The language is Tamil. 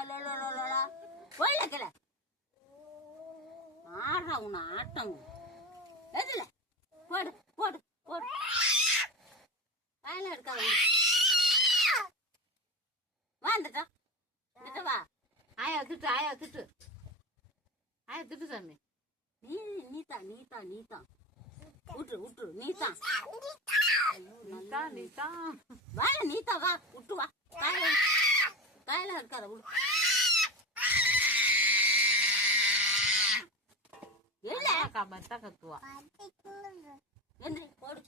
போயில ஆடுறா உன்னை ஆட்டம் எதுல போடு போடு போடு வாயில எடுக்காத வந்துட்டா வா ஆயா திட்டு ஆயா திட்டு ஆயா திட்டு சாமி நீதான் நீதான் நீதான் விட்டு விட்டு நீதான் நீதான் வாழ நீத்தா வா விட்டு வா காயில இருக்காத விடு இல்ல கத்துவா போடு